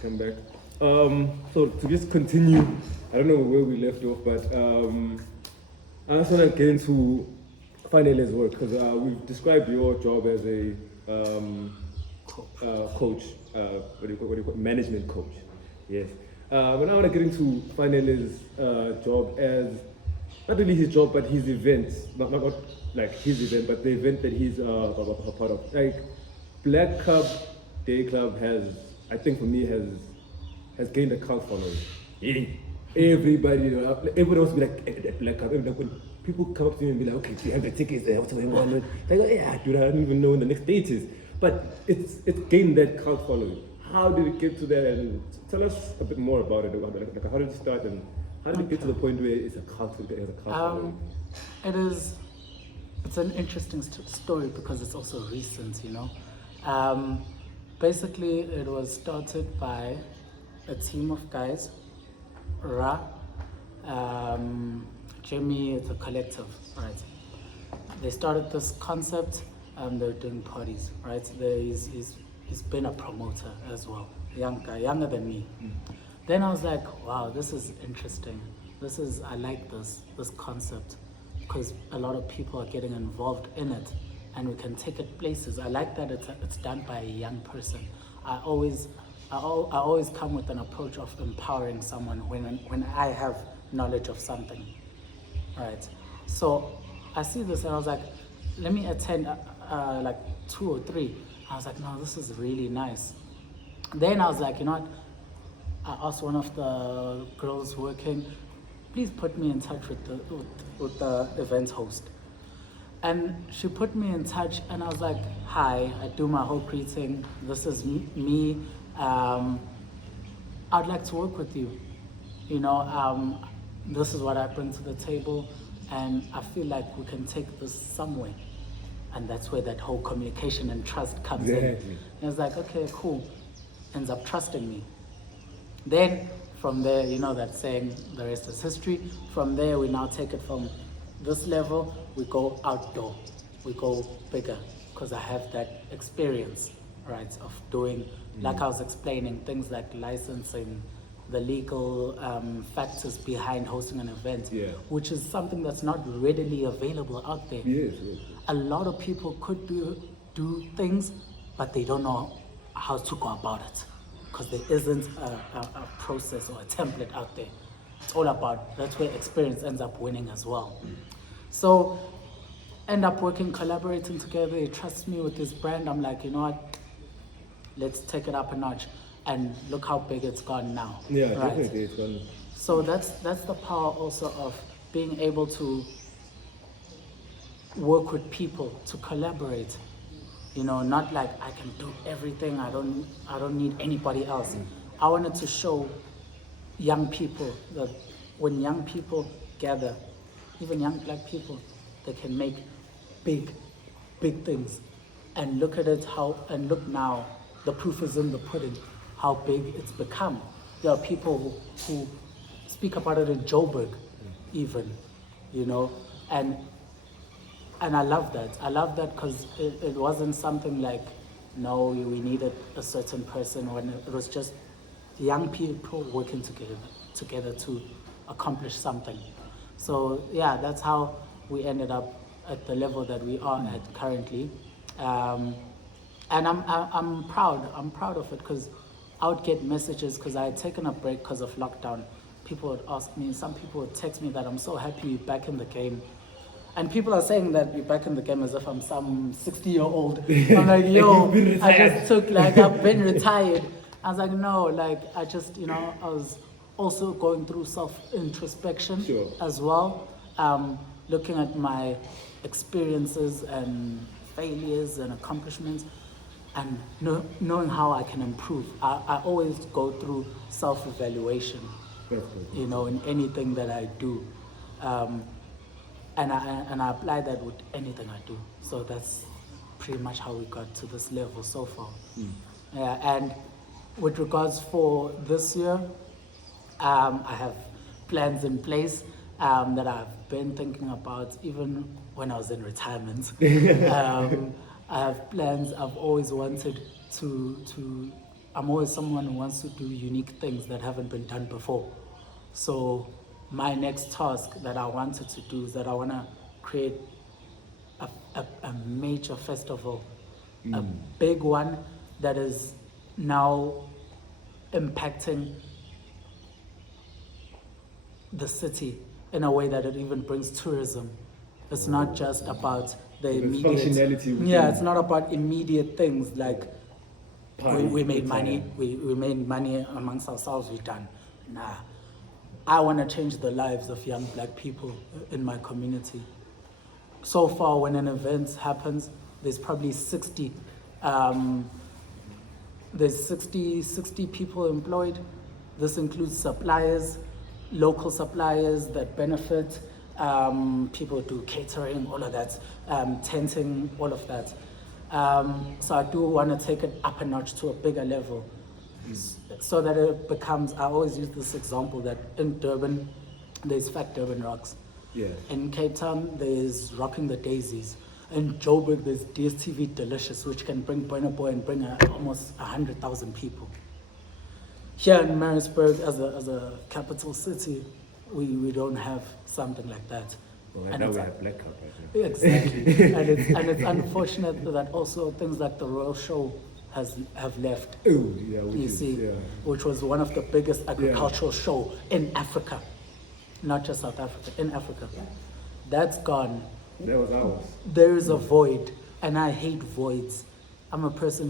come back. So to just continue, I don't know where we left off, but I just want to get into Fanele's work because we've described your job as a coach, what do you call it? Management coach. Yes. But I want to get into Fanele's job as not really his job, but his events. Not like his event, but the event that he's a part of. Like Black Club Day Club has, I think for me, has gained a cult following. Yeah. Everybody, everybody wants to be like at Black Club. When people come up to me and be like, okay, do you have the tickets there? What's going on? Like, yeah, dude, I don't even know when the next date is. But it's gained that cult following. How did it get to that? And tell us a bit more about it. Like how did it start and how did it get to the point where it's a cult following? It's an interesting story because it's also recent, you know. Basically, it was started by a team of guys, Jimmy, it's a collective, right? They started this concept, they're doing parties, right? He's been a promoter as well, young guy, younger than me. Then I was like, wow, this is interesting. I like this concept because a lot of people are getting involved in it and we can take it places. I like that it's done by a young person. I always come with an approach of empowering someone when I have knowledge of something, right? So I see this and I was like, let me attend like 2 or 3. I was like, no, this is really nice. Then I was like, you know what? I asked one of the girls working, please put me in touch with the event host. And she put me in touch and I was like, hi, I do my whole greeting. This is me. I'd like to work with you. You know, this is what I bring to the table and I feel like we can take this somewhere. And that's where that whole communication and trust comes in. And it's like, okay, cool. Ends up trusting me. Then from there, you know that saying, the rest is history. From there, we now take it from this level, we go outdoor, we go bigger, because I have that experience, right, of doing, like I was explaining, things like licensing, the legal factors behind hosting an event, which is something that's not readily available out there. Yes. A lot of people could do things, but they don't know how to go about it, because there isn't a process or a template out there. It's all about, that's where experience ends up winning as well. So, end up working, collaborating together. He trusts me with his brand. I'm like, you know what? Let's take it up a notch. And look how big it's gone now. Yeah, right? Definitely it's gone. So that's the power also of being able to work with people, to collaborate. You know, not like I can do everything. I don't need anybody else. I wanted to show young people that when young people gather, even young black people, they can make big things. And look at it and look now, the proof is in the pudding, how big it's become. There are people who speak about it in Joburg, even, you know, and I love that. I love that because it wasn't something like, no, we needed a certain person, when it was just young people working together to accomplish something. So yeah, that's how we ended up at the level that we are at currently. And I'm proud of it because I would get messages because I had taken a break because of lockdown. People would ask me, some people would text me that I'm so happy you're back in the game. And people are saying that you're back in the game as if I'm some 60-year-old. I'm like, yo, I just took, like, I've been retired. I was like, no, like, I just, you know, I was also going through self-introspection as well. Looking at my experiences and failures and accomplishments and knowing how I can improve. I always go through self-evaluation, you know, in anything that I do. And I apply that with anything I do. So that's pretty much how we got to this level so far. And with regards for this year, I have plans in place that I've been thinking about even when I was in retirement. I have plans. I've always wanted to I'm always someone who wants to do unique things that haven't been done before. So my next task that I wanted to do is that I want to create a major festival, a big one that is now impacting the city in a way that it even brings tourism. It's not just about the immediate functionality. Yeah, it's not about immediate things like we made money, we made money amongst ourselves, we're done. Nah. I want to change the lives of young black people in my community. So far, when an event happens, there's probably 60 people employed. This includes suppliers, local suppliers that benefit, people do catering, all of that, tenting, all of that. So I do want to take it up a notch to a bigger level, so that it becomes, I always use this example that in Durban, there's Fat Durban Rocks. Yeah. In Cape Town, there's Rocking the Daisies. In Joburg, there's DSTV Delicious, which can bring Burna Boy and bring almost 100,000 people. Here in Maritzburg, as a capital city, we don't have something like that. Well, And now it's we have Black Cup right now. Exactly. and it's unfortunate that also things like the Royal Show have left. Oh, yeah, Which was one of the biggest agricultural show in Africa, not just South Africa, in Africa. That's gone. That was ours. There is a void, and I hate voids. I'm a person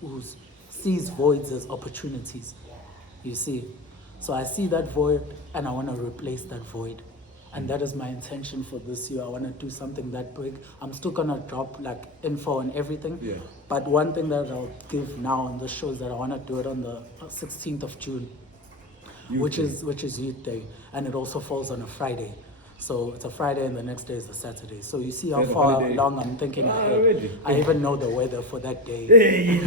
who sees voids as opportunities, you see. So I see that void, and I want to replace that void. And that is my intention for this year. I want to do something that big. I'm still going to drop like info and everything. Yeah. But one thing that I'll give now on the show is that I want to do it on the 16th of June, which is Youth Day. And it also falls on a Friday. So it's a Friday and the next day is a Saturday. So you see how far along I'm thinking ahead. I even know the weather for that day.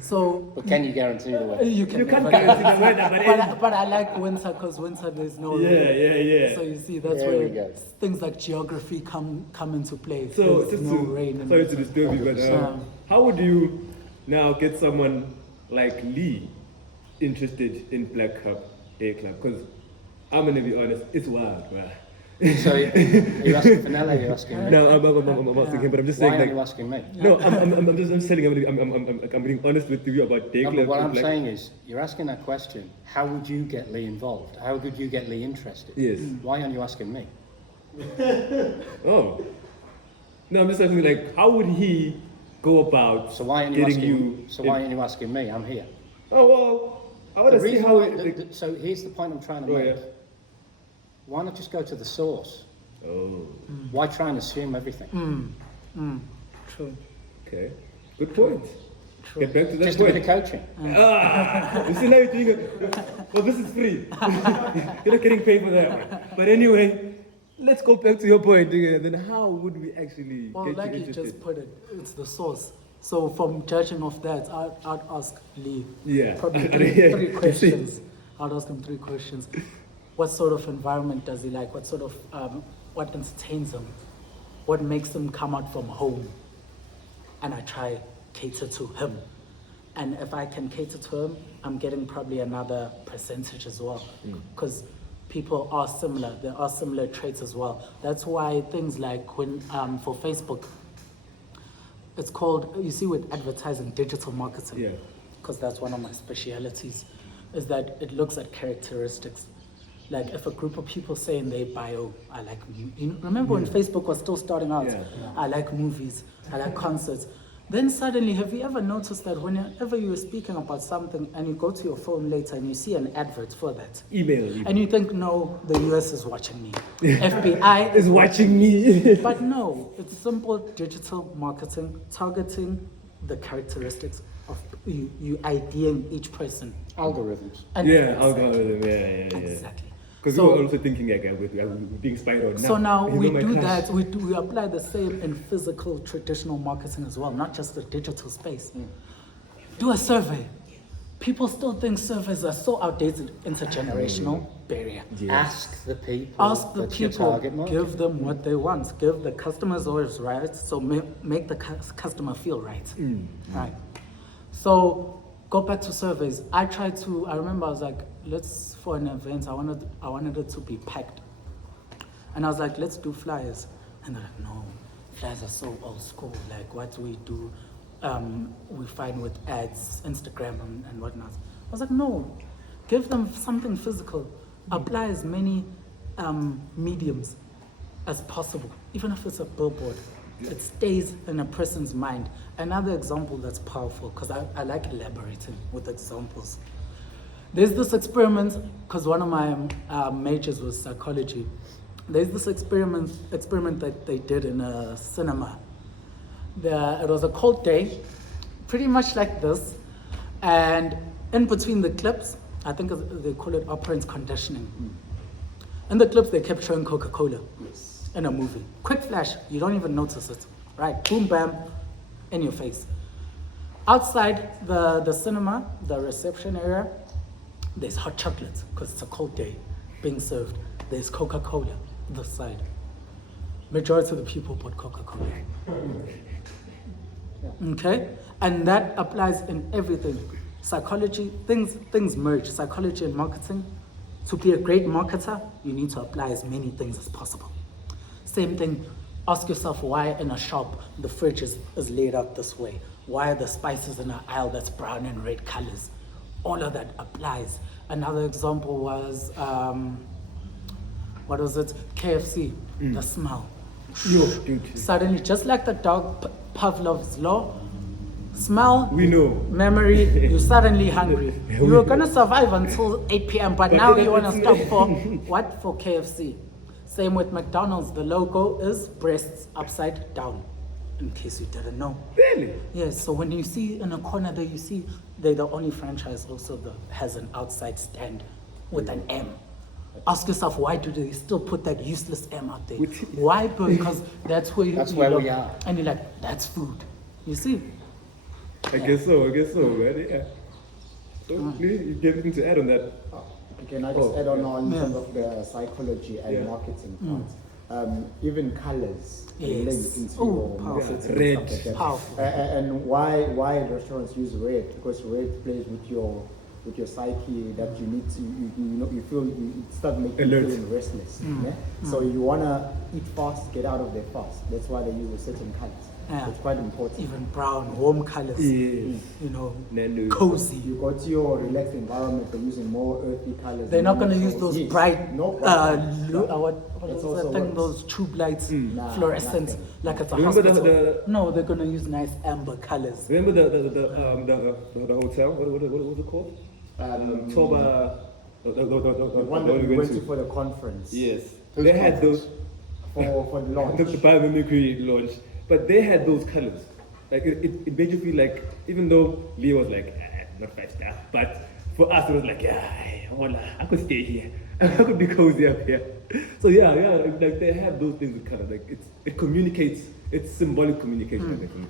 So But can you guarantee the weather? you can't guarantee the weather, but I like winter because winter there's no rain. Yeah. So you see that's There we where go. things like geography come into play. So There's just no rain. in sorry to winter. disturb you, but how would you now get someone like Lee interested in Black Cup Day Club? Because I'm gonna be honest, it's wild, right? So are you asking Fanele, or are you asking me? No, I'm asking him, but I'm just saying Why are you like. asking me? No, I'm just telling you. I'm being honest with you about Day No, Club. but what I'm Black- saying is, you're asking that question, how would you get Lee involved? How would you get Lee interested? Yes. Why aren't you asking me? Oh. No, I'm just asking like, how would he go about So why aren't you getting asking you? So why aren't you asking me? I'm here. Oh well, I want The to see reason how. why, so here's the point I'm trying to make. Yeah. Why not just go to the source? Oh. Why try and assume everything? True. Okay. Good point. Get back to that Just a point. bit of coaching. You see now you're doing it. Well, this is free. You're not getting paid for that. But anyway, let's go back to your point. Then how would we actually Well, get like you you interested? just put it, it's the source. So from judging of that, I'd ask Lee Yeah. probably Yeah. three questions. I'd ask him 3 questions. What sort of environment does he like? What sort of, what entertains him? What makes him come out from home? And I try cater to him. And if I can cater to him, I'm getting probably another percentage as well. Because people are similar. There are similar traits as well. That's why things like when, for Facebook, it's called, you see with advertising, digital marketing. Yeah. Because that's one of my specialities, is that it looks at characteristics. Like if a group of people say in their bio, I like, remember when Facebook was still starting out? Yeah. I like movies, I like concerts. Then suddenly, have you ever noticed that whenever you're speaking about something and you go to your phone later and you see an advert for that? Email. And you think, no, the US is watching me. FBI is watching me. But no, it's simple digital marketing, targeting the characteristics of you IDing each person. Algorithms. And Yeah, exactly. algorithm. Yeah. Exactly. Because we were also thinking like we're being spied on now. So now He's we on my do class. that, we apply the same in physical traditional marketing as well, not just the digital space. Do a survey. People still think surveys are so outdated, intergenerational barrier. Yes. Ask the people. Ask the that's your people, target market. give them what they want. Give the customers always right, so make the customer feel right. Right. So go back to surveys. I remember I was like, for an event, I wanted it to be packed. And I was like, let's do flyers. And they're like, no, flyers are so old school. Like, what do we do? We find with ads, Instagram and whatnot. I was like, no, give them something physical. Apply as many mediums as possible, even if it's a billboard. It stays in a person's mind. Another example that's powerful, because I like elaborating with examples. There's this experiment, because one of my majors was psychology. There's this experiment that they did in a cinema. It was a cold day, pretty much like this, and in between the clips, I think they call it operant conditioning. In the clips, they kept showing Coca-Cola in a movie. Quick flash, you don't even notice it, right? Boom, bam, in your face. Outside the cinema, the reception area, there's hot chocolate, because it's a cold day being served. There's Coca-Cola this side. Majority of the people bought Coca-Cola. Okay? And that applies in everything. Psychology, things merge. Psychology and marketing. To be a great marketer, you need to apply as many things as possible. Same thing, ask yourself why in a shop the fridge is laid out this way. Why are the spices in an aisle that's brown and red colors? All of that applies. Another example was, what was it? KFC, the smell. Suddenly, just like the dog Pavlov's law, smell, we know, memory, you're suddenly hungry. You were gonna survive until 8 p.m., but now you wanna stop for what? For KFC. Same with McDonald's, the logo is breasts upside down, in case you didn't know. Really? Yes, so when you see in a corner there, you see they're the only franchise also that has an outside stand with an M. Ask yourself, why do they still put that useless M out there? Why? Because that's where That's where we are. And you're like, that's food. You see? I guess so, right? Yeah. So, please, you have anything to add on that? Can I just add on in terms of the psychology and marketing part? Even colors relate into your marketing red. and stuff like that. Powerful. And why restaurants use red? Because red plays with your psyche, that you need to you start making you feeling restless. Yeah? So you wanna eat fast, get out of there fast. That's why they use a certain colors. Yeah. So it's quite important. Even brown, warm colors. Yes. You know, Nanu. cozy. You go to your relaxed environment, they're using more earthy colors. They're not going to use those bright, what is also that thing, works. those tube lights, fluorescent, nothing. like it's a Remember hospital. No, they're going to use nice amber colors. Remember the hotel? What was it called? Toba. The one that we went to for the conference. Yes. They had those for the launch. the biomimicry launch, but they had those colors. Like it made you feel like, even though Lee was like, not 5-star, but for us it was like, I could stay here. I could be cozy up here. So yeah, like they have those things with color. Like it communicates. It's symbolic communication. I think.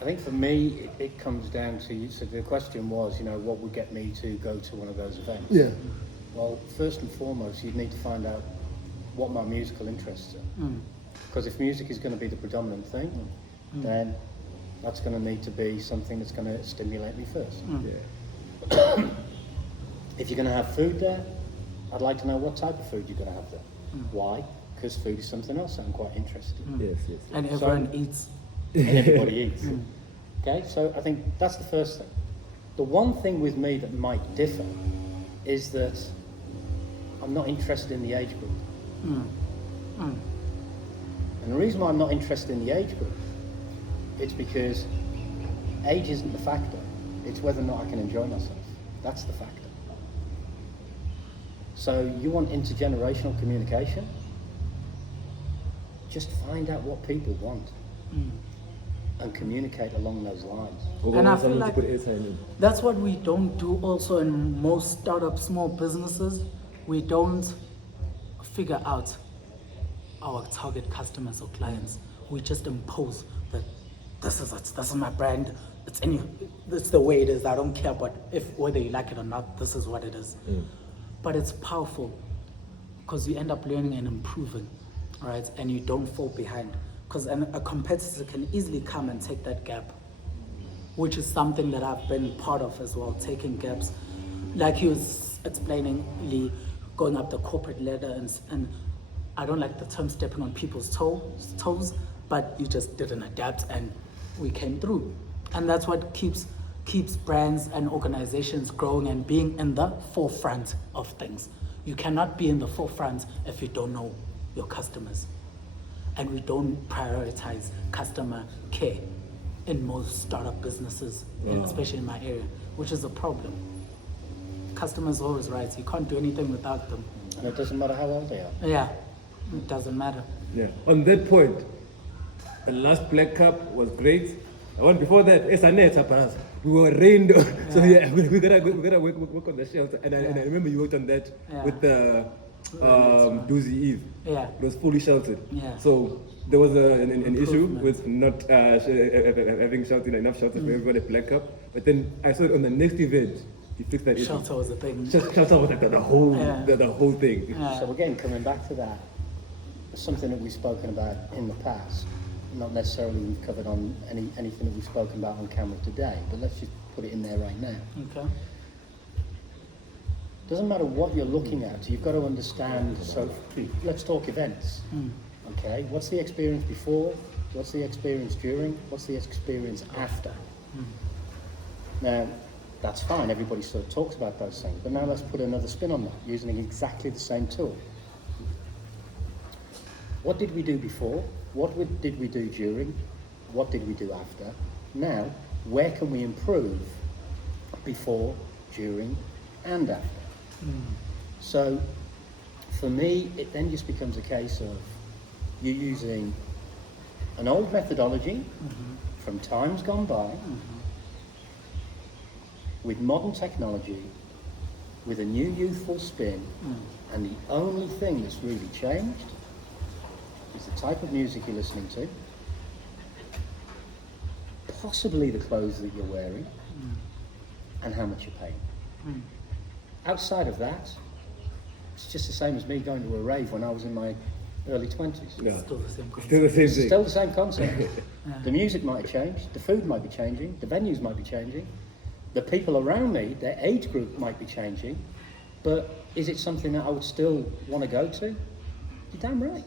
I think for me, it comes down to, so the question was, what would get me to go to one of those events? Yeah. Well, first and foremost, you'd need to find out what my musical interests are. Because if music is going to be the predominant thing, then that's going to need to be something that's going to stimulate me first. Yeah. If you're going to have food there, I'd like to know what type of food you're going to have there. Why? Because food is something else I'm quite interested in. Yes. And everyone eats. And everybody eats. Okay, so I think that's the first thing. The one thing with me that might differ is that I'm not interested in the age group. And the reason why I'm not interested in the age group, it's because age isn't the factor. It's whether or not I can enjoy myself. That's the factor. So you want intergenerational communication? Just find out what people want. And communicate along those lines. And I feel like that's what we don't do also in most startups, small businesses. We don't figure out our target customers or clients. We just impose that this is it, this is my brand, it's the way it is, I don't care whether you like it or not, this is what it is. But it's powerful because you end up learning and improving, right? And you don't fall behind. Because a competitor can easily come and take that gap. which is something that I've been part of as well, taking gaps. Like he was explaining, Lee, going up the corporate ladder, and I don't like the term stepping on people's toes, but you just didn't adapt and we came through. And that's what keeps brands and organizations growing and being in the forefront of things. You cannot be in the forefront if you don't know your customers. And we don't prioritize customer care in most startup businesses, especially in my area, which is a problem. Customers are always right. You can't do anything without them. And it doesn't matter how old they are. Yeah, it doesn't matter. Yeah. On that point, the last Black Cup was great. The one before that, we were rained on. So yeah, we gotta work on the shelter. And I remember you worked on that with the Doozy Eve. Yeah. It was fully sheltered. Yeah. So there was an issue with not having shelter, enough shelter for everyone at Black Cup. But then I saw it on the next event. He fixed that issue. Shelter was a thing. Shelter was like the whole thing. Yeah. So again, coming back to that, something that we've spoken about in the past, not necessarily we've covered on anything that we've spoken about on camera today, but let's just put it in there right now. Okay. Doesn't matter what you're looking at, you've got to understand, so let's talk events. Okay, what's the experience before, what's the experience during, what's the experience after? Now, that's fine, everybody sort of talks about those things, but now let's put another spin on that, using exactly the same tool. What did we do before? What did we do during? What did we do after? Now, where can we improve before, during, and after? So, for me, it then just becomes a case of you using an old methodology from times gone by with modern technology, with a new youthful spin, and the only thing that's really changed is the type of music you're listening to, possibly the clothes that you're wearing, and how much you're paying. Outside of that, it's just the same as me going to a rave when I was in my early 20s. Yeah. Still the same concept. Still the same thing. Still the same concept. The music might have changed, the food might be changing, the venues might be changing, the people around me, their age group might be changing, but is it something that I would still want to go to? You're damn right.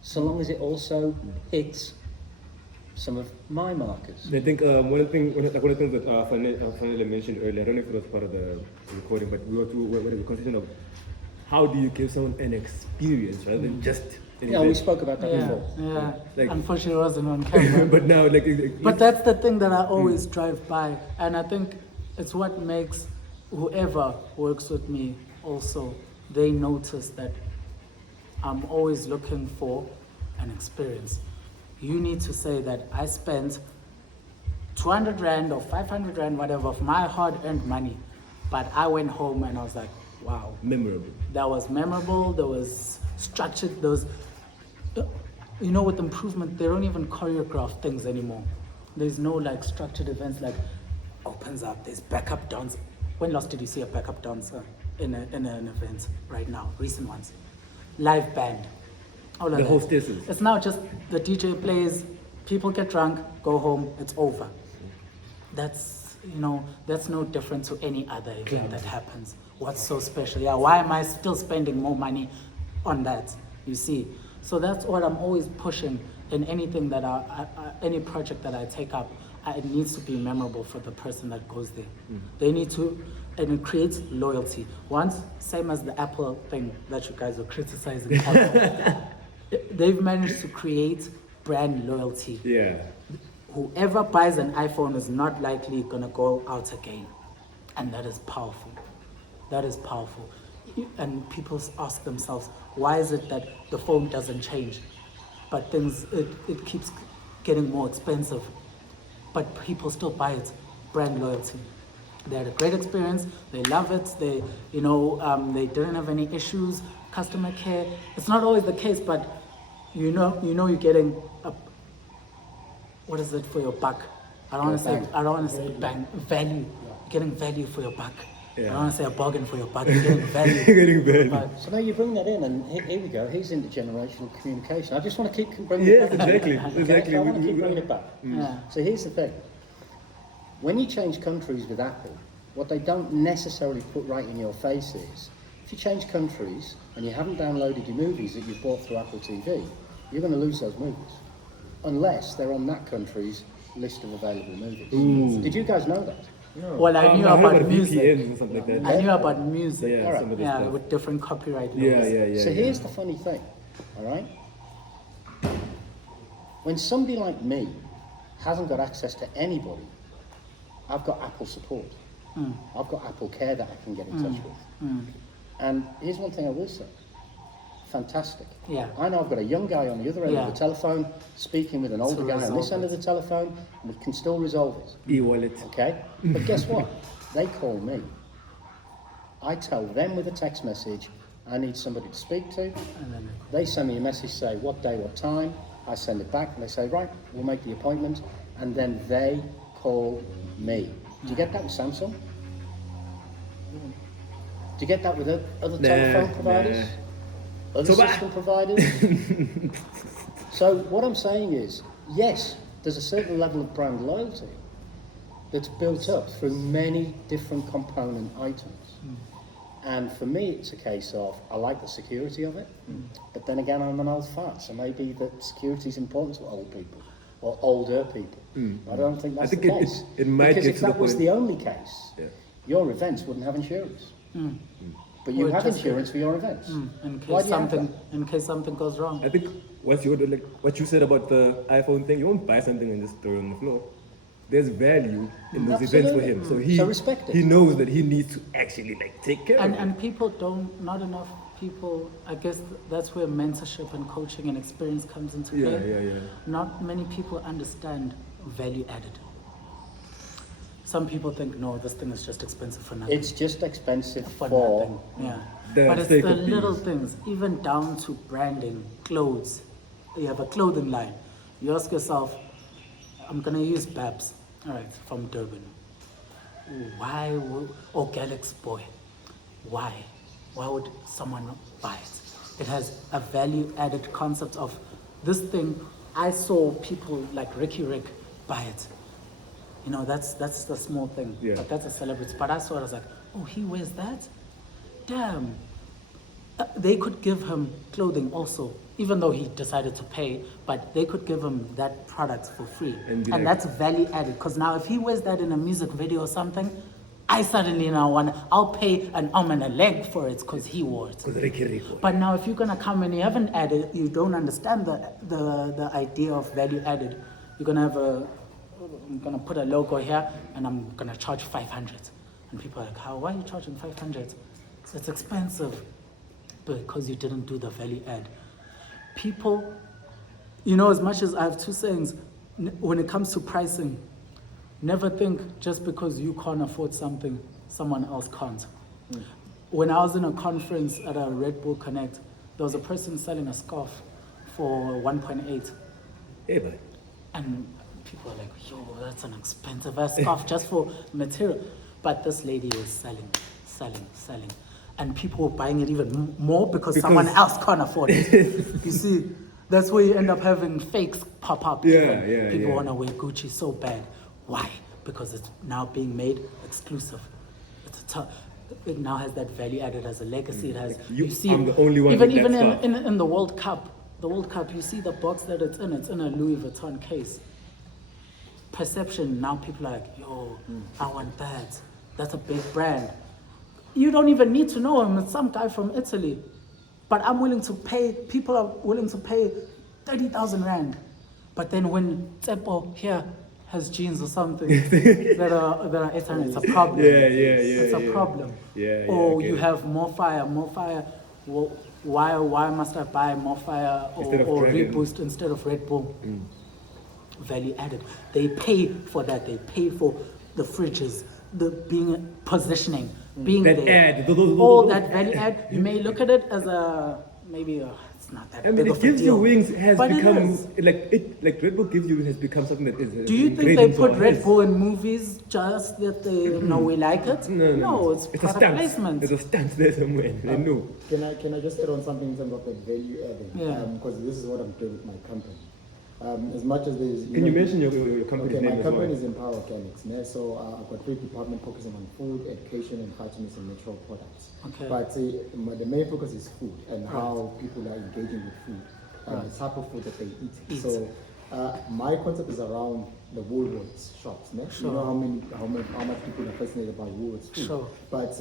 So long as it also hits some of my markers. I think one of the things that Fanele mentioned earlier, I don't know if it was part of the recording, but we were the conversation of how do you give someone an experience rather than just an Yeah, we event. spoke about that before. Yeah. Like- Unfortunately, it wasn't on camera. But now, But that's the thing that I always drive by, and I think it's what makes whoever works with me also, they notice that I'm always looking for an experience. You need to say that I spent 200 Rand or 500 Rand, whatever, of my hard-earned money, but I went home and I was like, wow. memorable. That was memorable, there was structured, there was, you know, with improvement, they don't even choreograph things anymore. There's no like structured events like opens up, there's backup dance. When last did you see a backup dancer in an event right now? Recent ones. Live band. All of The that. hostesses. It's now just the DJ plays, people get drunk, go home, it's over. That's, you know, that's no different to any other event that happens. What's so special? Yeah, why am I still spending more money on that? You see? So that's what I'm always pushing in anything that any project that I take up. It needs to be memorable for the person that goes there. They need to, and it creates loyalty. Once, same as the Apple thing that you guys were criticizing. They've managed to create brand loyalty. Yeah. Whoever buys an iPhone is not likely gonna go out again. And that is powerful. That is powerful. And people ask themselves, why is it that the phone doesn't change? But it keeps getting more expensive. But people still buy it. Brand loyalty. They had a great experience. They love it. They didn't have any issues. Customer care. It's not always the case, but you know you're getting a, what is it for your buck? I don't want to say bang, value. You're getting value for your buck. Yeah. I don't want to say a bargain for your buck. You're getting value. You're getting value. But So now you bring that in, and here we go. Here's intergenerational communication. I just want to keep bringing Yes, it back. exactly. Okay? Exactly. So I want to keep bringing it back. yeah. So here's the thing. When you change countries with Apple, what they don't necessarily put right in your face is, if you change countries and you haven't downloaded your movies that you've bought through Apple TV, you're going to lose those movies, unless they're on that country's list of available movies. Ooh. Did you guys know that? Well, I knew I heard about music. VPNs and something like that. I knew about music. Yeah, Alright. some of the Yeah, stuff. with different copyright laws. Yeah. So here's the funny thing, all right? When somebody like me hasn't got access to anybody, I've got Apple support. I've got Apple Care that I can get in touch with. And here's one thing I will say. Fantastic. Yeah. I know I've got a young guy on the other end Yeah. of the telephone speaking with an older guy on this resolve end of the telephone, and we can still resolve it. E-wallet. Okay? But guess what? They call me. I tell them with a text message, I need somebody to speak to. And then They send me a message, say what day, what time. I send it back, and they say, right, we'll make the appointment. And then they call me. Do you get that with Samsung? Do you get that with other telephone providers? Other So system providers? So what I'm saying is, yes, there's a certain level of brand loyalty that's built up through many different component items. And for me, it's a case of, I like the security of it, but then again, I'm an old fart, so maybe that security is important to old people, or older people. I don't think that's I think the case. it might because get if to the that was point- the only case, Yeah. your events wouldn't have insurance. But you Or have just- insurance for your events. in Why case do you have something goes wrong. I think what you said about the iPhone thing, you won't buy something and just throw it on the floor. There's value in those events for him. So So respect it. he knows that he needs to actually take care of it. And people not enough people, I guess that's where mentorship and coaching and experience comes into play. Yeah. Not many people understand value added. Some people think, no, this thing is just expensive for nothing. It's just expensive For for nothing. Yeah. the But it's sake the of little things. things, even down to branding, clothes. You have a clothing line. You ask yourself, I'm going to use Babs, all right, from Durban. Or Galaxy Boy. Why? Why would someone buy it? It has a value added concept of this thing. I saw people like Ricky Rick buy it. You know, that's the small thing. Yeah. But that's a celebrity. But I saw it, I was like, oh, he wears that? Damn. They could give him clothing also, even though he decided to pay, but they could give him that product for free. And be And like- that's value added. Because now if he wears that in a music video or something, I suddenly now I'll pay an arm and a leg for it because he wore it. Because Ricky Rico. But now if you're gonna come and you haven't added, you don't understand the idea of value added. You're gonna have I'm gonna put a logo here and I'm gonna charge 500. And people are like, why are you charging 500? So it's expensive. Because you didn't do the value add. People, you know, as much as I have two sayings, when it comes to pricing, never think just because you can't afford something, someone else can't. When I was in a conference at a Red Bull Connect, there was a person selling a scarf for 1.8. Hey, boy. And people were like, yo, that's an expensive ass scarf just for material. But this lady was selling. And people were buying it even more because someone else can't afford it. You see, that's where you end up having fakes pop up. Yeah. People want to wear Gucci so bad. Why? Because it's now being made exclusive. It now has that value added as a legacy. It has. I'm the only one Even with that stuff. in the World Cup, you see the box that it's in. It's in a Louis Vuitton case. Perception. Now people are like, yo, I want that. That's a big brand. You don't even need to know him. It's some guy from Italy. But people are willing to pay 30,000 Rand. But then when Tsepo here has jeans or something that are 800, it's a problem. It's a problem. Or you have more fire. Well, why must I buy more fire or Reboost instead of Red Bull? Value added. They pay for that. They pay for the fridges, the being positioning, being That there. ad, All that value add. You may look at it as it's not that I mean, big it of a gives you deal. wings has But it become is. like Red Bull gives you wings has become something that is. Do you think ingrained they into put our Red heads. Bull in movies just that they know we like it? No, it's a product stunt. placement. It's a stunt there somewhere. They know. Can I just add on something in terms of the value adding? Yeah. Because this is what I'm doing with my company. As much as there's... Can you mention your company's Okay, name my as company well? is Empower Organics. Yeah? So I've got 3 departments focusing on food, education, and vitamins and natural products. Okay. But the main focus is food and how people are engaging with food and Right. the type of food that they eat. Eat. So my concept is around the Woolworths shops. Yeah? Sure. You know how much people are fascinated by Woolworths food. Sure. But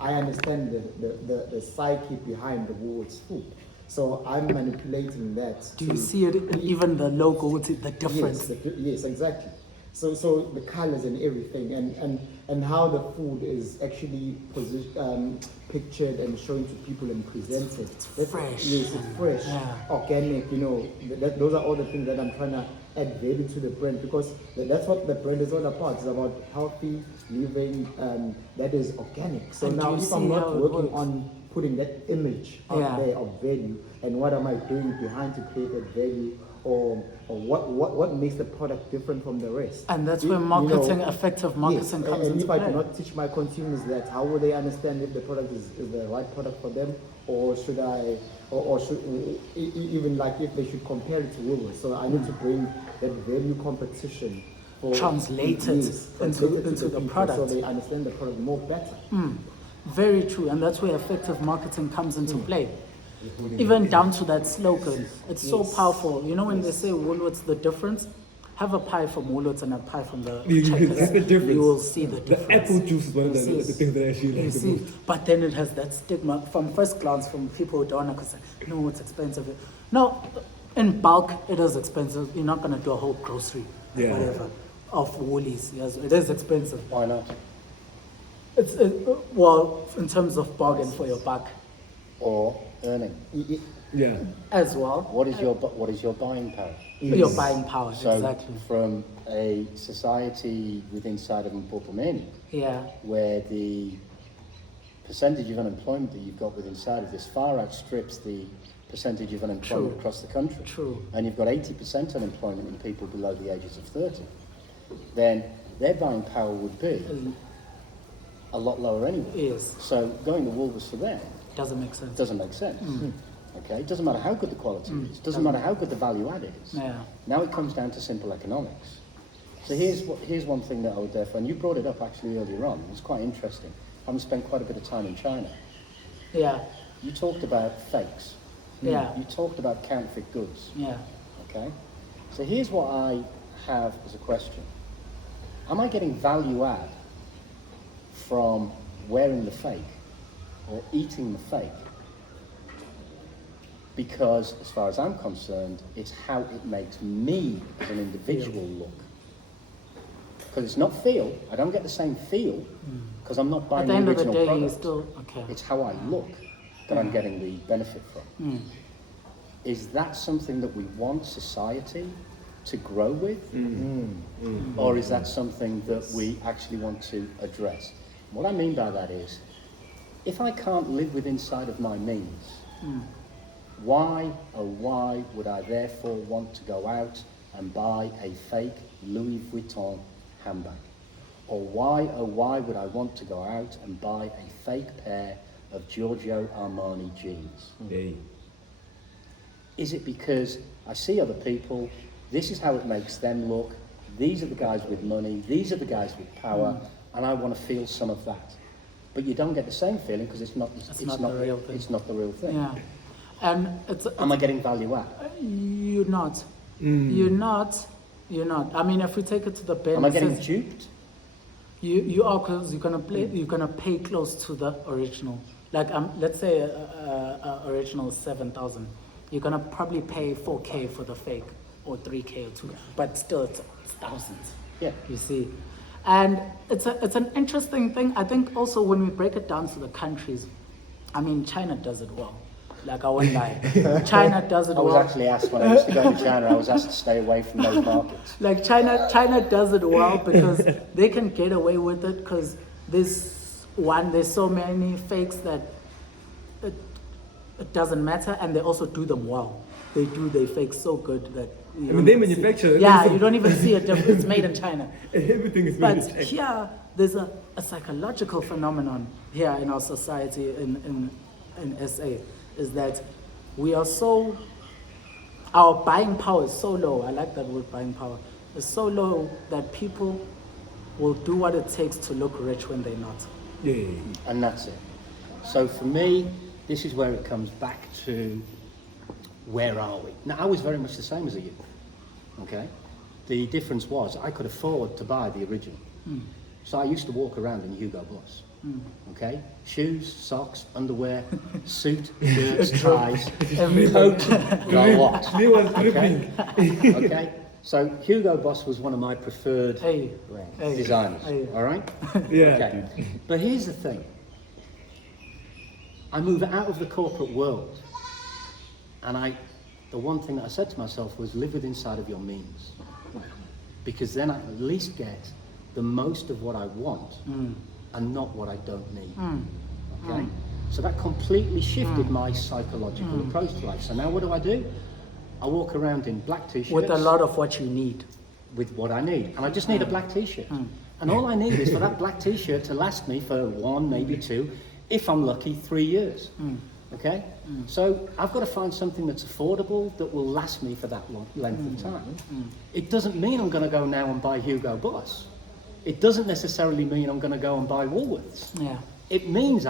I understand the psyche behind the Woolworths food. So I'm manipulating that. Do you see it in even the logo, what's it, the difference? Yes, exactly. So the colors and everything, and how the food is actually pictured and shown to people and presented. It's fresh. Yes, it's fresh, Yeah. organic. You know, those are all the things that I'm trying to add value to the brand, because that's what the brand is all about. It's about healthy living that is organic. So And do now, you if see I'm how not it working works? on putting that image out Yeah. there of value, and what am I doing behind to create that value, or what makes the product different from the rest? And that's You- where you marketing, know, effective marketing yes, comes and into if I play. do not teach my consumers that, how will they understand if the product is the right product for them, or should I, or should even like if they should compare it to Woolworths? So I need to bring that value competition. Translate it translate into the people product. so they understand the product more better. Very true, and that's where effective marketing comes into play. Even down to that slogan, it's so Yes. powerful. You know, when they say Woolworths, the difference, have a pie from Woolworths and a pie from the You Checkers. that's the difference. You will see the The difference. apple juice is one of the You see. things that I actually You like the see, most. but then it has that stigma from first glance from people who don't know, because no, it's expensive. No, in bulk, it is expensive. You're not going to do a whole grocery, Yeah. whatever, of Woolies. Yes, it is expensive. Why not? It's well, in terms of bargain for your buck Or earning. Yeah. as well. What is your buying power? Your buying power, So exactly. from a society within inside of Mphophomeni, Yeah, where the percentage of unemployment that you've got within inside of this far outstrips the percentage of unemployment True. across the country, True. and you've got 80% unemployment in people below the ages of 30, then their buying power would be a lot lower anyway. yes, So going to Woolworths for them doesn't make sense. doesn't make sense. Okay, it doesn't matter how good the quality is, doesn't matter how good the value add is. Yeah. Now it comes down to simple economics. So here's one thing that I would therefore, and you brought it up actually earlier on, it's quite interesting. Having spent quite a bit of time in China, Yeah, you talked about fakes. Yeah. You talked about counterfeit goods. yeah. Okay? So here's what I have as a question. Am I getting value add from wearing the fake or eating the fake? Because as far as I'm concerned, it's how it makes me as an individual look. Because it's not feel. I don't get the same feel because I'm not At buying the end of the original day, you product. still okay. It's how I look that I'm getting the benefit from. Is that something that we want society to grow with? Or is that something that we actually want to address? What I mean by that is, if I can't live within inside of my means, why would I therefore want to go out and buy a fake Louis Vuitton handbag? Or why would I want to go out and buy a fake pair of Giorgio Armani jeans? Hey. Is it because I see other people, this is how it makes them look, these are the guys with money, these are the guys with power, and I want to feel some of that? But you don't get the same feeling because it's not the real thing. It's not the real thing. Yeah, and it's Am I getting value out? you're not. You're not. You're not. I mean, if we take it to the bare Am I getting necessities, duped? you are, because you're gonna pay close to the original. Like let's say a original is 7,000. You're gonna probably pay 4K for the fake, or 3K or 2, but still it's thousands. Yeah. You see, and it's an interesting thing. I think also when we break it down to the countries, I mean, China does it well. Like I won't lie, China does it I was well. actually asked when I used to go to China, I was asked to stay away from those markets. Like China does it well because they can get away with it because there's so many fakes that it doesn't matter, and they also do them well. They fake so good that you I don't mean, they even manufacture. yeah, you don't even see a difference. It's made in China. Everything is But manufactured. here, there's a psychological phenomenon here in our society in SA, is that we are so our buying power is so low. I like that word, buying power. It's so low that people will do what it takes to look rich when they're not. Yeah. And that's it. So for me, this is where it comes back to where are we? Now, I was very much the same as a youth, okay? The difference was I could afford to buy the original. So I used to walk around in Hugo Boss, okay? Shoes, socks, underwear, suit, shirts, ties, coat, the lot, okay? Okay? So Hugo Boss was one of my preferred designers, all right? Yeah. Okay. But here's the thing. I moved out of the corporate world, and the one thing that I said to myself was live within inside of your means, because then I at least get the most of what I want and not what I don't need. Okay? So that completely shifted my psychological approach to life. So now what do? I walk around in black t-shirts. With a lot of what you need. With what I need. And I just need a black t-shirt. And all I need is for that black t-shirt to last me for 1, maybe 2, if I'm lucky, 3 years. Okay? So I've got to find something that's affordable that will last me for that long length of time. It doesn't mean I'm going to go now and buy Hugo Boss. It doesn't necessarily mean I'm going to go and buy Woolworths. Yeah. It means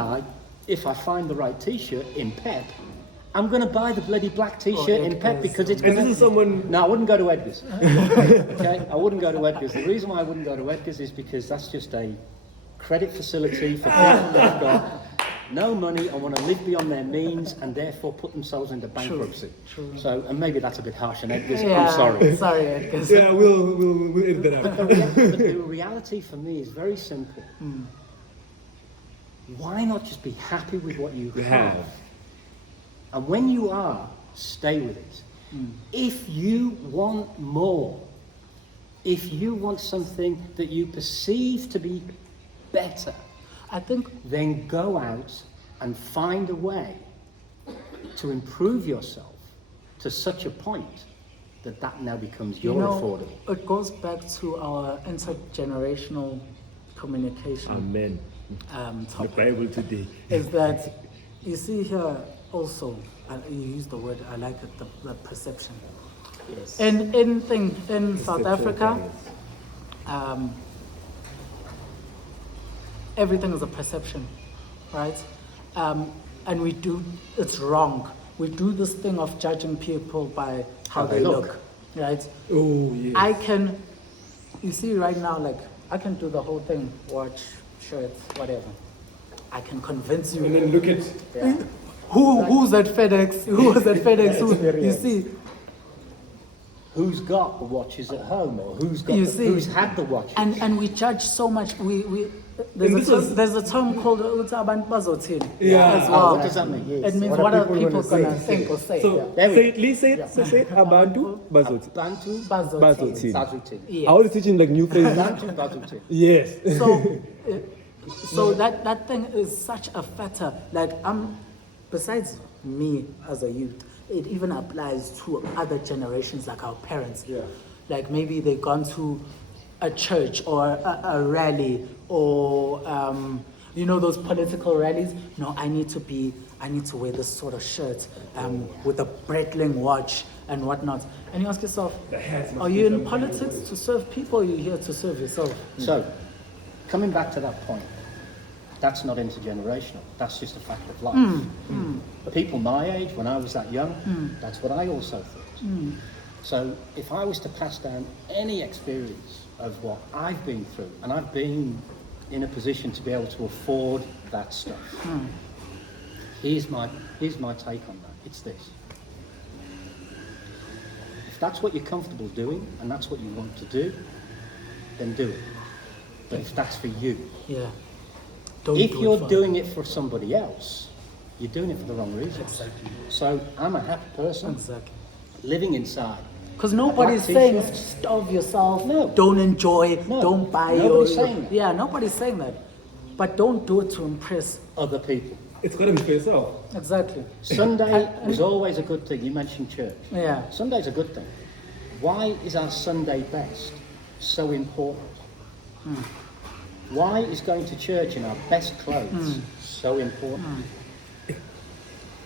if I find the right t-shirt in Pep, I'm going to buy the bloody black t-shirt in Pep because it's going to... And this is someone... No, I wouldn't go to Edgar's. Okay? I wouldn't go to Edgar's. The reason why I wouldn't go to Edgar's is because that's just a credit facility for people that have got no money and want to live beyond their means and therefore put themselves into bankruptcy. True. So, and maybe that's a bit harsh on Edgar's. Yeah, I'm sorry. Sorry, Edgar. Yeah, we'll edit that out. But the reality for me is very simple. Why not just be happy with what you have? And when you are, stay with it. If you want more, if you want something that you perceive to be better, I think then go out and find a way to improve yourself to such a point that now becomes your affordable. It goes back to our intergenerational communication. Amen. The Topic. Bible today. Is that you see here also, you use the word, I like it, the perception. Yes. In South Africa, everything is a perception, right? And it's wrong. We do this thing of judging people by how they look, right? Oh, yes. You see right now, like, I can do the whole thing, watch, shirts, whatever. I can convince you. And then look at... Who's at FedEx? Who was at FedEx? You see, Who's got the watches at home, or who's had the watches? and we judge so much. There's a term called abantu bazothini as well. What does that mean? It means What what are are people people gonna gonna think or say. So, There we say it, Lee, say it. Say it. Abantu Bazothi. Bantu Bazothi. Bazuti. Yes. I want to teach him like new phrases. Bantu Bazuti. Yes. So that thing is such a factor. Like besides me as a youth, it even applies to other generations, like our parents. Yeah. Like maybe they've gone to a church or a rally or those political rallies. No, I need to wear this sort of shirt with a Breitling watch and whatnot. And you ask yourself, are you in politics to serve people, or are you here to serve yourself? So, coming back to that point, that's not intergenerational. That's just a fact of life. The people my age, when I was that young, that's what I also thought. So if I was to pass down any experience of what I've been through, and I've been in a position to be able to afford that stuff, here's my take on that. It's this. If that's what you're comfortable doing, and that's what you want to do, then do it. But if that's for you, if you're doing it for somebody else, you're doing it for the wrong reasons. Exactly. So I'm a happy person, living inside. Because nobody's saying starve yourself, don't enjoy, don't buy. Nobody's saying that. Yeah, nobody's saying that. But don't do it to impress Other people. It's got to be for yourself. Exactly. Sunday is always a good thing. You mentioned church. Yeah. Sunday's a good thing. Why is our Sunday best so important? Why is going to church in our best clothes so important?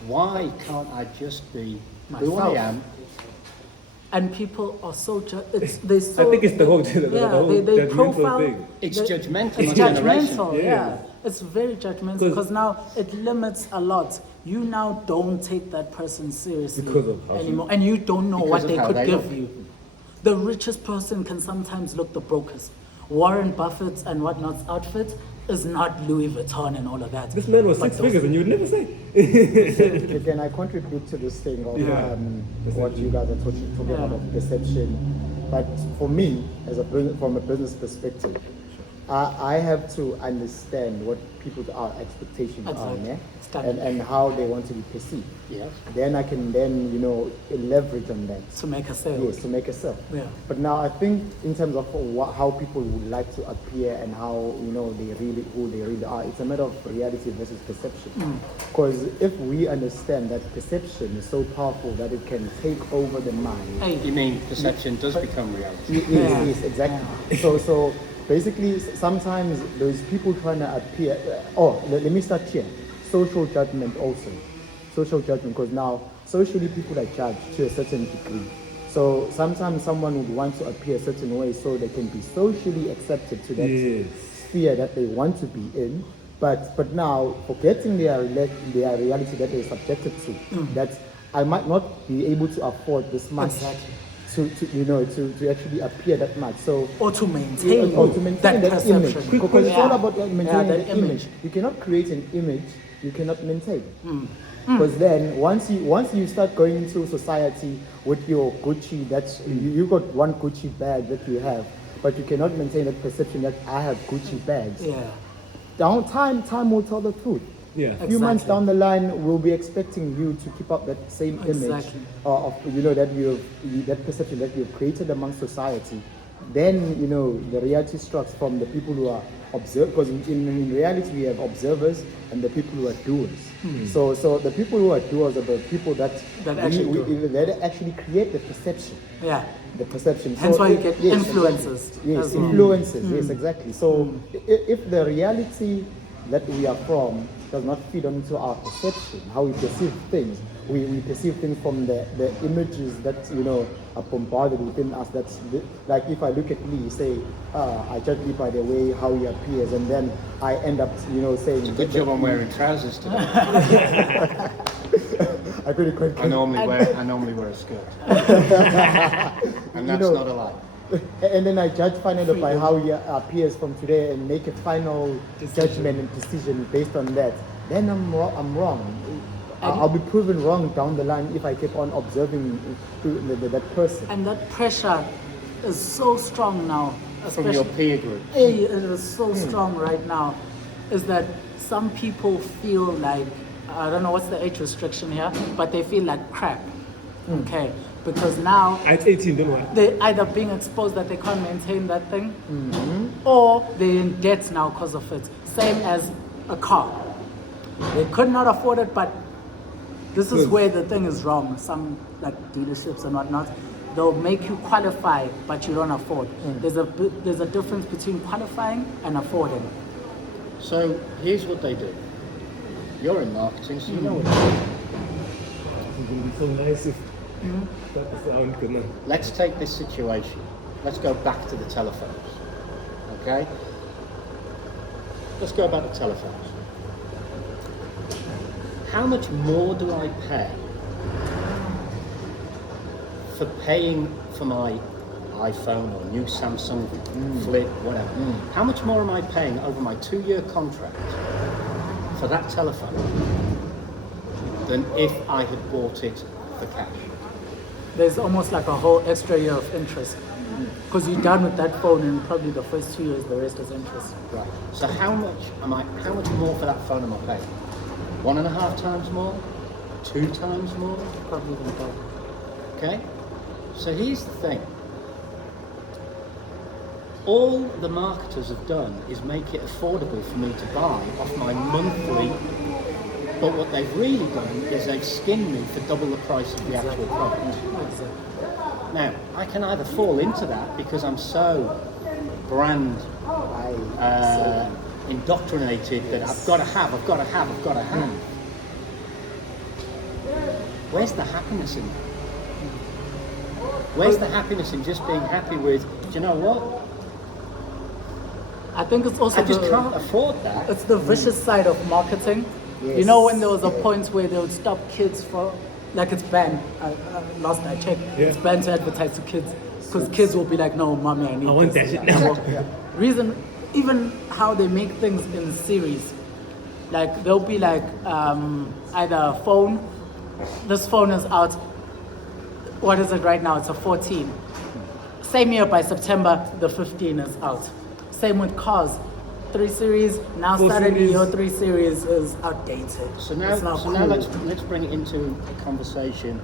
Why can't I just be who I am And people are so they so. I think it's the whole, the yeah, whole they judgmental profile. thing. It's judgmental. It's my generation. judgmental. Yeah. Yeah. It's very judgmental because now it limits a lot. You now don't take that person seriously Because of how anymore, and you don't know Because what of they how could they give look. you. The richest person can sometimes look the brokest. Warren Buffett's and whatnot's outfit is not Louis Vuitton and all of that. This man was But 6 those- figures and you would never say. Can I contribute to this thing of Yeah. what you guys are talking Yeah. about perception? But for me, from a business perspective, I have to understand what people's expectations Exactly. are, Exactly. and how they want to be perceived. Yes. Then I can leverage on that. to make a sale. Yes, to make a sale. Yeah. But now I think in terms of how people would like to appear and how who they really are, it's a matter of reality versus perception. Because if we understand that perception is so powerful that it can take over the mind. Hey, You mean perception does become reality? Yes, exactly. So basically, sometimes those people trying to appear. Let me start here. Social judgment also. Social judgment, because now socially people are judged to a certain degree. So sometimes someone would want to appear a certain way so they can be socially accepted to that Yes. sphere that they want to be in. But now forgetting their reality that they're subjected to, that I might not be able to afford this much. Exactly. To actually appear that much. So or to maintain, or to maintain that image, perception. because it's all Yeah. about maintaining that that image. You cannot create an image you cannot maintain. Because then once you start going into society with your Gucci, that's you got one Gucci bag that you have, but you cannot maintain that perception that I have Gucci bags. Yeah. Time will tell the truth. Yeah. A few months Exactly. down the line, we'll be expecting you to keep up that same image Exactly. of that perception that you've created among society. Then the reality strikes from the people who are observe, because in reality we have observers and the people who are doers. So the people who are doers are the people that actually create the perception. Yeah. The perception. Hence So why you get yes, influences. exactly. Yes, as well. influences. Yes, exactly. So if the reality that we are from does not feed onto our perception, how we perceive things, we perceive things from the images that are bombarded within us. That's like if I look at Lee, say, I judge Lee by the way how he appears, and then I end up saying, Good job I'm wearing trousers today. I really quite. I normally wear a skirt. And that's not a lie. And then I judge Fanele by how he appears from today and make a final judgment and decision based on that. Then I'm wrong. I'll be proven wrong down the line if I keep on observing that person. And that pressure is so strong now, From especially your peer group. Hey, it is so strong right now, is that some people feel like, I don't know what's the age restriction here, but they feel like crap. Okay, because now At 18, don't worry. they're either being exposed that they can't maintain that thing, or they're in debt now because of it. Same as a car. They could not afford it, but this is Good. where the thing is wrong. Some like dealerships and whatnot, they'll make you qualify, but you don't afford. There's a difference between qualifying and affording. So here's what they do. You're in marketing, so you know what to do. It would be so nice if that sound good now. Let's take this situation. Let's go back to the telephones. Okay? Let's go back to telephones. How much more do I pay for paying for my iPhone or new Samsung Flip, whatever? How much more am I paying over my 2-year contract for that telephone than if I had bought it for cash? There's almost like a whole extra year of interest. Because you're done with that phone in probably the first 2 years, the rest is interest. Right. So how much more for that phone am I paying? 1.5 times more? 2 times more? Probably even double. Okay? So here's the thing. All the marketers have done is make it affordable for me to buy off my monthly, but what they've really done is they've skinned me for double the price of the actual product. Exactly. Now, I can either fall into that because I'm so brand indoctrinated that I've got to have. Where's the happiness in that? Where's the happiness in just being happy with, do you know what? I think it's also I just can't afford that. it's the vicious side of marketing. You know, when there was a point where they would stop kids for, like it's banned. Last I checked, it's banned to advertise to kids because kids will be like, no, mommy, I need. I want this. that shit now. Reason, even how they make things in series, like there'll be like either a phone. This phone is out. What is it right now? It's a 14. Same year by September, the 15 is out. Same with cars. 3 Series, now 4 suddenly Series. your 3 Series is outdated. So now, It's not so cool. now let's bring it into a conversation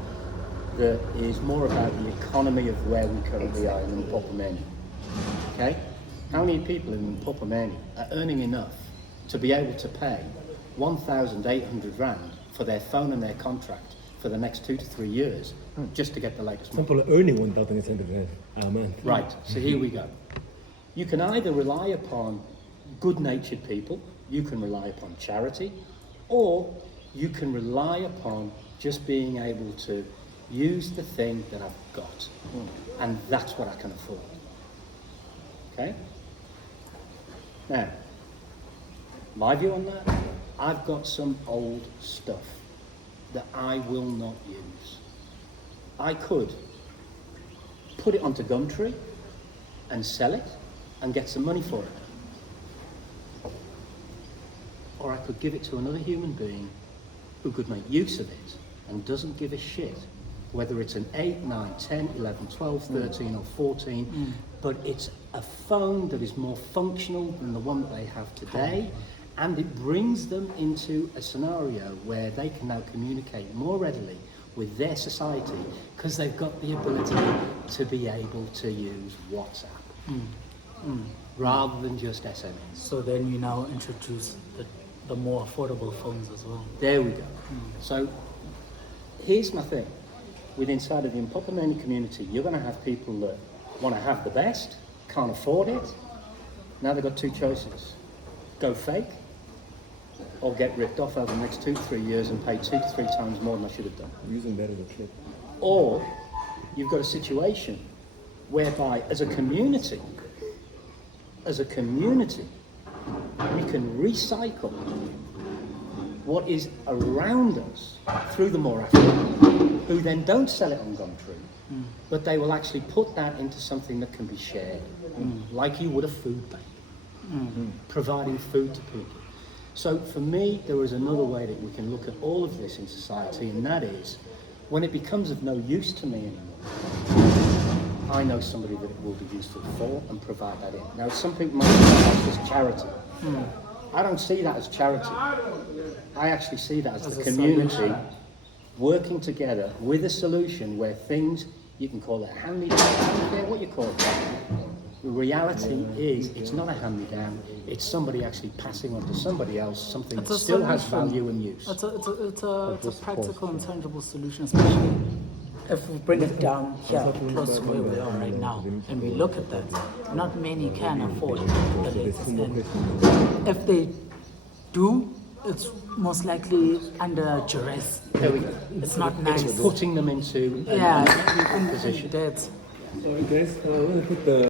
that is more about the economy of where we currently are in Mphophomeni. Okay? How many people in Mphophomeni are earning enough to be able to pay 1,800 rand for their phone and their contract for the next 2 to 3 years just to get the latest Some model? people are earning 1,800 rand a month. Right, so here we go. You can either rely upon good-natured people, you can rely upon charity, or you can rely upon just being able to use the thing that I've got. And that's what I can afford. Okay? Now, my view on that, I've got some old stuff that I will not use. I could put it onto Gumtree and sell it and get some money for it. Or I could give it to another human being who could make use of it and doesn't give a shit whether it's an 8, 9, 10, 11, 12, 13 or 14, but it's a phone that is more functional than the one that they have today, and it brings them into a scenario where they can now communicate more readily with their society because they've got the ability to be able to use WhatsApp rather than just SMS. So then you now introduce the more affordable phones as well. There we go. So here's my thing. With inside of the Mphophomeni community, you're going to have people that want to have the best, can't afford it. Now they've got 2 choices. Go fake or get ripped off over the next 2 to 3 years and pay 2 to 3 times more than I should have done. Using that as a clip. Or you've got a situation whereby as a community, we can recycle what is around us through the more affluent, who then don't sell it on Gumtree, but they will actually put that into something that can be shared, like you would a food bank, providing food to people. So for me, there is another way that we can look at all of this in society, and that is, when it becomes of no use to me anymore, I know somebody that it will be useful for and provide that in. Now, some people might see that as charity. I don't see that as charity. I actually see that as the a community solution. working together with a solution where things, you can call it a hand-me-down, I don't care what you call it. The reality is, it's not a hand-me-down, it's somebody actually passing on to somebody else something It's that a still has solution. value and use. It's a practical and tangible solution, especially if we bring it down here, close to where we are right now, and we look at that. Not many can afford the latest. And if they do, it's most likely under duress. There we go. It's not nice. It's putting them into Yeah, a position. that's Sorry guys, I'm going to put the